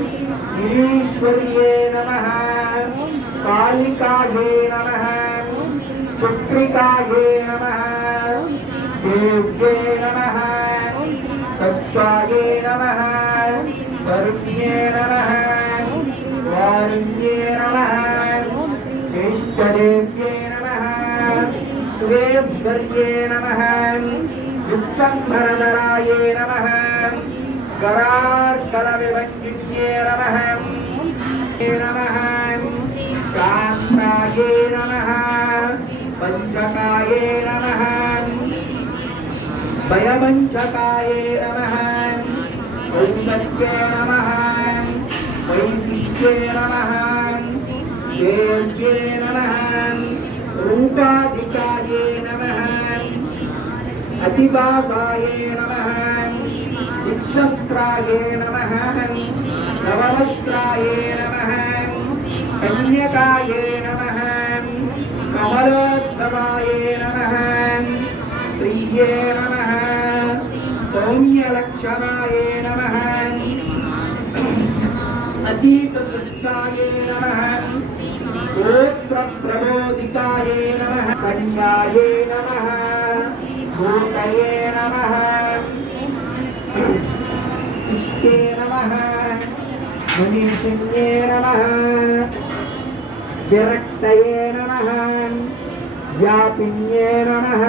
गिरीश्वर्ये नमः। कालिकाये नमः। चक्रिकाये नमः। देव्ये नमः। सत्याये नमः। वरुण्ये नमः। वारुण्ये नमः। ज्येष्ठदेव्ये नमः। सुरेश्वर्ये नमः। विश्वम्भरधराये नमः। करार्कलविभङ्गिन्ये नमः। नमः। शान्ताये नमः। पञ्चकाये नमः। भयपञ्चकाये नमः। औषध्ये नमः। वैदिक्ये नमः। देव्ये नमः। रूपाधिकाये नमः। अतिवासाये नमः। नमः। नववस्त्राये नमः कन्यकाये नमः कमलोद्भवाये नमः श्रीये नमः सौम्यलक्षणाये नमः अतीतदृष्टाये नमः गोत्रप्रबोधिकाये नमः कन्याये नमः भूतये नमः इष्टे नमः मुनिषिण्ये नमः विरक्तये नमः व्यापिन्ये नमः